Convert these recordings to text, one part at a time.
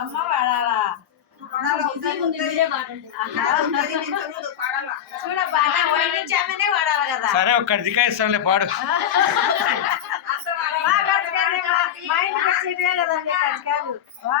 అమ్మ వాడాలా చూడ బాగా ఓడించామనే వాడాలి కదా సరే ఒక్కటి దికాయిస్తాంలే పాడు మా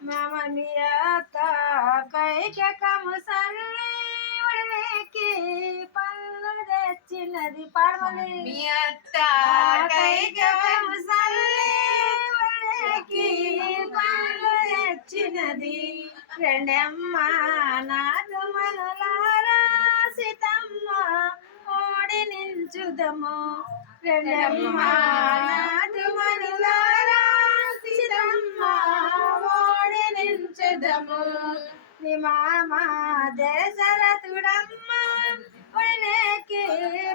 మియత కైకము ఉడికి పళ్ళు తెచ్చినది పాడమని మీ అత్త కైకము సల్లి ఉడికి పళ్ళు తెచ్చినది రెండమ్మ నాదు మనలారా సీతమ్మ ఓడి నించుదము. రెండమ్మ నించుదము నీ మామ దశరథుడమ్మ ఉడికి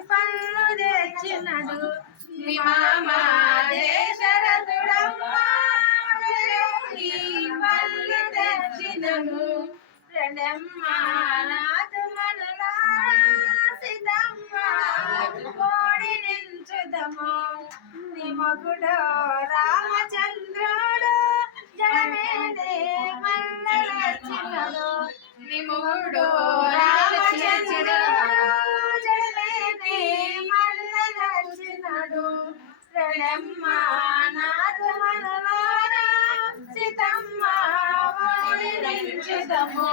పళ్ళు తెచ్చినడు. మీ మామ దశరథుడమ్మ ఉడికి పళ్ళు తెచ్చినడు. రెండమ్మ నాదు మనలారా సీతమ్మ నించుదము. నీ మగుడు రామచంద్రుడు జనమేదే. నీ మొగుడు రామచంద్రుడు నాదు మనలారా సీతమ్మ ఓడి నించుదము